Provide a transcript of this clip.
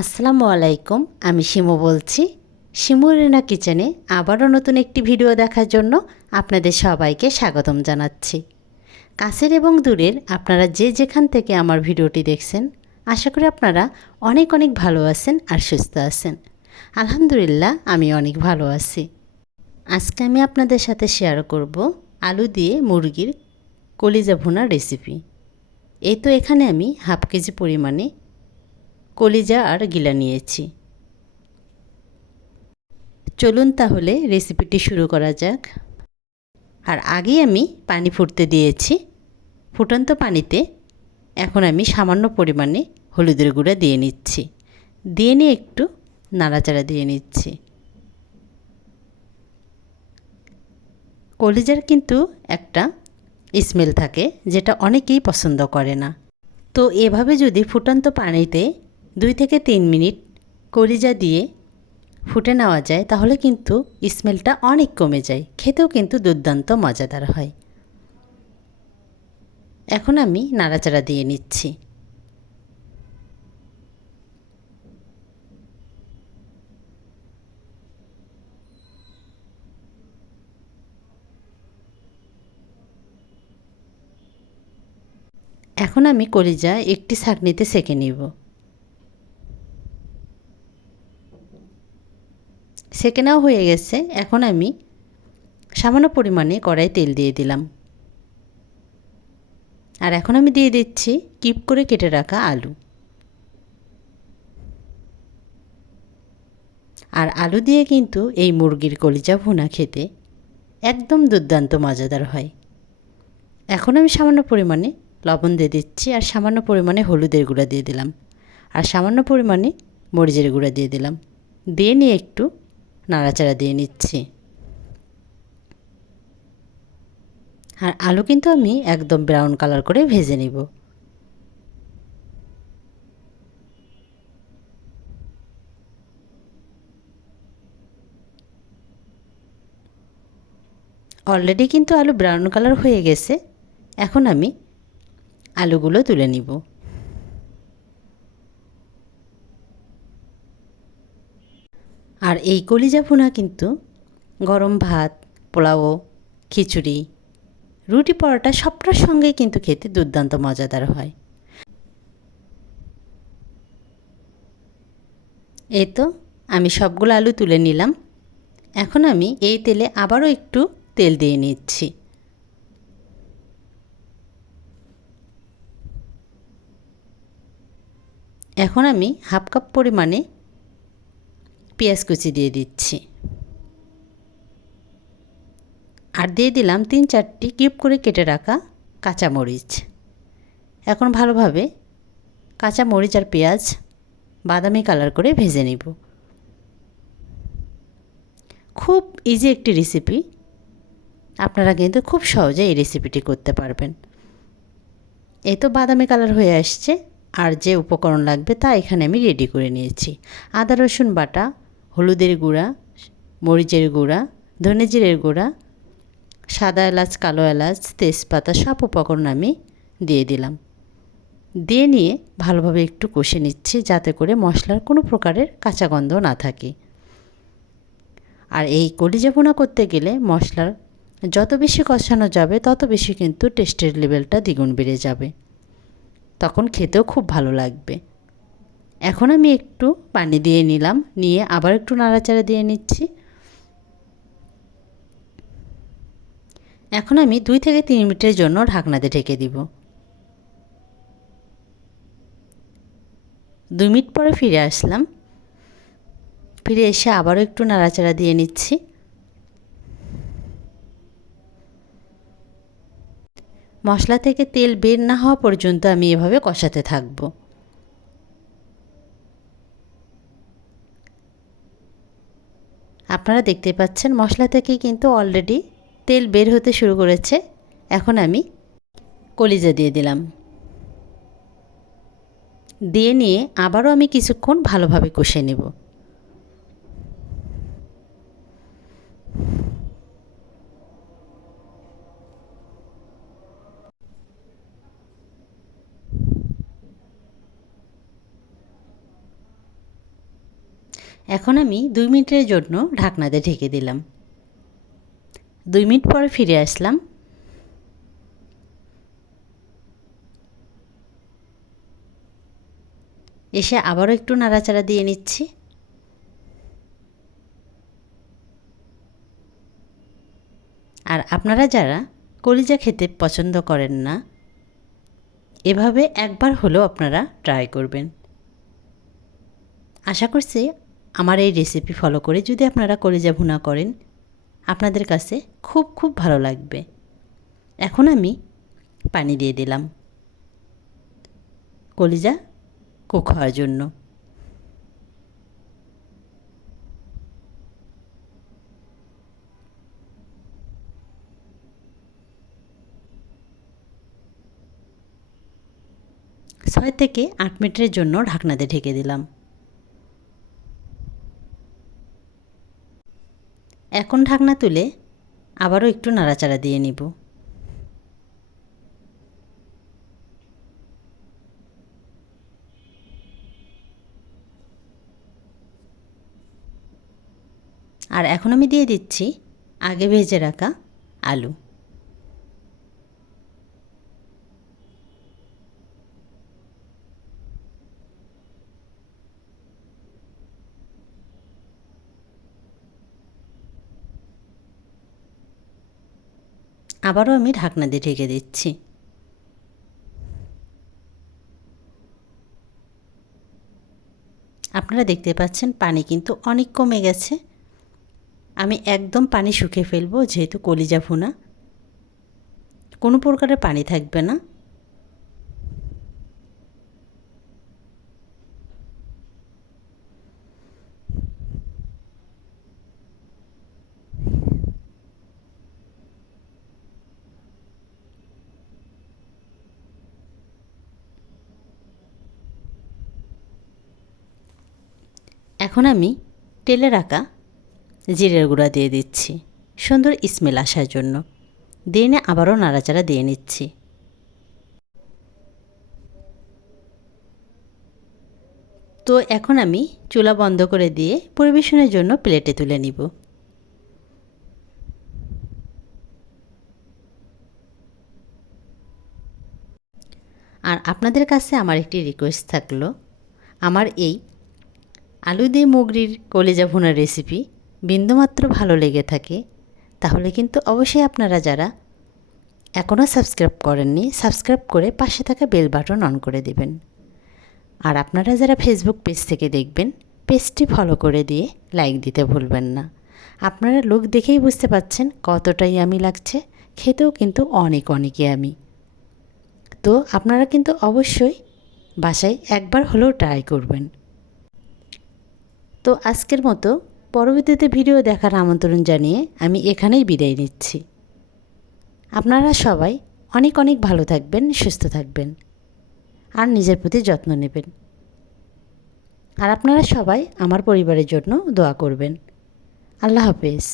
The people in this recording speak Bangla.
আসসালামু আলাইকুম, আমি শিমু বলছি। শিমু রেনা কিচেনে আবারও নতুন একটি ভিডিও দেখার জন্য আপনাদের সবাইকে স্বাগতম জানাচ্ছি। কাছের এবং দূরের আপনারা যে যেখান থেকে আমার ভিডিওটি দেখছেন, আশা করি আপনারা অনেক অনেক ভালো আছেন আর সুস্থ আছেন। আলহামদুলিল্লাহ, আমি অনেক ভালো আছি। আজকে আমি আপনাদের সাথে শেয়ার করব আলু দিয়ে মুরগির কলিজা ভুনা রেসিপি এই তো এখানে আমি হাফ কেজি পরিমাণে কলিজা আর গিলা নিয়েছি। চলুন তাহলে রেসিপিটি শুরু করা যাক। আর আগেই আমি পানি ফুটতে দিয়েছি। ফুটন্ত পানিতে এখন আমি সামান্য পরিমাণে হলুদের গুঁড়া দিয়ে নিচ্ছি। দিয়ে নিয়ে একটু নাড়াচাড়া দিয়ে নিচ্ছি। কলিজার কিন্তু একটা স্মেল থাকে যেটা অনেকেই পছন্দ করে না। তো এভাবে যদি ফুটন্ত পানিতে দুই থেকে তিন মিনিট কলিজা দিয়ে ফুটে নেওয়া যায়, তাহলে কিন্তু স্মেলটা অনেক কমে যায়। খেতেও কিন্তু দুর্দান্ত মজাদার হয়। এখন আমি নাড়াচাড়া দিয়ে নিচ্ছি। এখন আমি কলিজা একটি ছাঁকনিতে সেঁকে নিব। সেঁকে নেওয়া হয়ে গেছে, এখন আমি সামান্য পরিমাণে কড়াই তেল দিয়ে দিলাম। আর এখন আমি দিয়ে দিচ্ছি কিপ করে কেটে রাখা আলু। আর আলু দিয়ে কিন্তু এই মুরগির কলিজা ভুনা খেতে একদম দুর্দান্ত মজাদার হয়। এখন আমি সামান্য পরিমাণে লবণ দিয়ে দিচ্ছি আর সামান্য পরিমাণে হলুদের গুঁড়া দিয়ে দিলাম। আর সামান্য পরিমাণে মরিচের গুঁড়া দিয়ে দিলাম। দিয়ে নিয়ে একটু নাড়াচাড়া দিয়ে নিচ্ছি। আর আলু কিন্তু আমি একদম ব্রাউন কালার করে ভেজে নিব। অলরেডি কিন্তু আলু ব্রাউন কালার হয়ে গেছে। এখন আমি আলুগুলো তুলে নিব। আর এই কলিজা ভুনা কিন্তু গরম ভাত, পোলাও, খিচুড়ি, রুটি পরোটা সবটার সঙ্গে কিন্তু খেতে দুর্দান্ত মজাদার হয়। এই তো আমি সবগুলো আলু তুলে নিলাম। এখন আমি এই তেলে আবারও একটু তেল দিয়ে নিচ্ছি। এখন আমি হাফ কাপ পরিমাণে পেঁয়াজ কুচি দিয়ে দিচ্ছি। আর দিয়ে দিলাম তিন চারটি কিউব করে কেটে রাখা কাঁচামরিচ। এখন ভালোভাবে কাঁচা মরিচ আর পেঁয়াজ বাদামি কালার করে ভেজে নিব। খুব ইজি একটি রেসিপি আপনারা কিন্তু খুব সহজে এই রেসিপিটি করতে পারবেন। এই তো বাদামি কালার হয়ে আসছে। আর যে উপকরণ লাগবে তা এখানে আমি রেডি করে নিয়েছি। আদা রসুন বাটা হলুদের গুঁড়া, মরিচের গুঁড়া ধনে জিরের গুঁড়া, সাদা এলাচ, কালো এলাচ, তেজপাতা সব উপকরণ আমি দিয়ে দিলাম। দিয়ে নিয়ে ভালোভাবে একটু কষে নিচ্ছি যাতে করে মশলার কোনো প্রকারের কাঁচা গন্ধ না থাকে। আর এই কলিজা ভুনা করতে গেলে মশলার যত বেশি কষানো যাবে, তত বেশি কিন্তু টেস্টের লেভেলটা দ্বিগুণ বেড়ে যাবে। তখন খেতেও খুব ভালো লাগবে। এখন আমি একটু পানি দিয়ে নিলাম, নিয়ে আবার একটু নাড়াচাড়া দিয়ে নিচ্ছি। এখন আমি দুই থেকে তিন মিনিটের জন্য ঢাকনাতে ঢেকে দিব। দুই মিনিট পরে ফিরে আসলাম। ফিরে এসে আবারও একটু নাড়াচাড়া দিয়ে নিচ্ছি। মশলা থেকে তেল বের না হওয়া পর্যন্ত আমি এভাবে কষাতে থাকব। আপনারা দেখতে পাচ্ছেন মশলা থেকে কিন্তু অলরেডি তেল বের হতে শুরু করেছে। এখন আমি কলিজা দিয়ে দিলাম। দিয়ে নিয়ে আবারও আমি কিছুক্ষণ ভালোভাবে কষে নেব। এখন আমি দুই মিনিটের জন্য ঢাকনাতে ঢেকে দিলাম। দুই মিনিট পরে ফিরে আসলাম। এসে আবারও একটু নাড়াচাড়া দিয়ে নিচ্ছি। আর আপনারা যারা কলিজা খেতে পছন্দ করেন না, এভাবে একবার হলেও আপনারা ট্রাই করবেন। আশা করছি আমার এই রেসিপি ফলো করে যদি আপনারা কলিজা ভুনা করেন, আপনাদের কাছে খুব খুব ভালো লাগবে। এখন আমি পানি দিয়ে দিলাম। কলিজা কুক হওয়ার জন্য। ছয় থেকে আট মিনিটের জন্য ঢাকনাতে ঢেকে দিলাম। এখন ঢাকনা তুলে আবারও একটু নাড়াচাড়া দিয়ে নিব। আর এখন আমি দিয়ে দিচ্ছি আগে ভেজে রাখা আলু। আবারও আমি ঢাকনা দিয়ে ঢেকে দিচ্ছি। আপনারা দেখতে পাচ্ছেন পানি কিন্তু অনেক কমে গেছে। আমি একদম পানি শুকিয়ে ফেলব, যেহেতু কলিজা ভুনা। কোনো প্রকারের পানি থাকবে না। এখন আমি তেলে রাখা জিরের গুঁড়া দিয়ে দিচ্ছি। সুন্দর স্মেল আসার জন্য। দিয়ে নিয়ে আবারও নাড়াচাড়া দিয়ে নিচ্ছি। তো এখন আমি চুলা বন্ধ করে দিয়ে পরিবেশনের জন্য প্লেটে তুলে নিব। আর আপনাদের কাছে আমার একটি রিকোয়েস্ট থাকল। আমার এই আলু দিয়ে মুগরির কলেজা ভুনার রেসিপি বিন্দুমাত্র ভালো লেগে থাকে, তাহলে কিন্তু অবশ্যই আপনারা যারা এখনও সাবস্ক্রাইব করেননি সাবস্ক্রাইব করে পাশে থাকা বেল বাটন অন করে দেবেন। আর আপনারা যারা ফেসবুক পেজ থেকে দেখবেন পেজটি ফলো করে দিয়ে লাইক দিতে ভুলবেন না। আপনারা লোক দেখেই বুঝতে পাচ্ছেন কতটাই আমি লাগছে, খেতেও কিন্তু অনেক অনেকই আমি। তো আপনারা কিন্তু অবশ্যই বাসায় একবার হলেও ট্রাই করবেন। তো আজকের মতো পরবর্তীতে ভিডিও দেখার আমন্ত্রণ জানিয়ে আমি এখানেই বিদায় নিচ্ছি। আপনারা সবাই অনেক অনেক ভালো থাকবেন, সুস্থ থাকবেন আর নিজের প্রতি যত্ন নেবেন। আর আপনারা সবাই আমার পরিবারের জন্য দোয়া করবেন। আল্লাহ হাফেজ।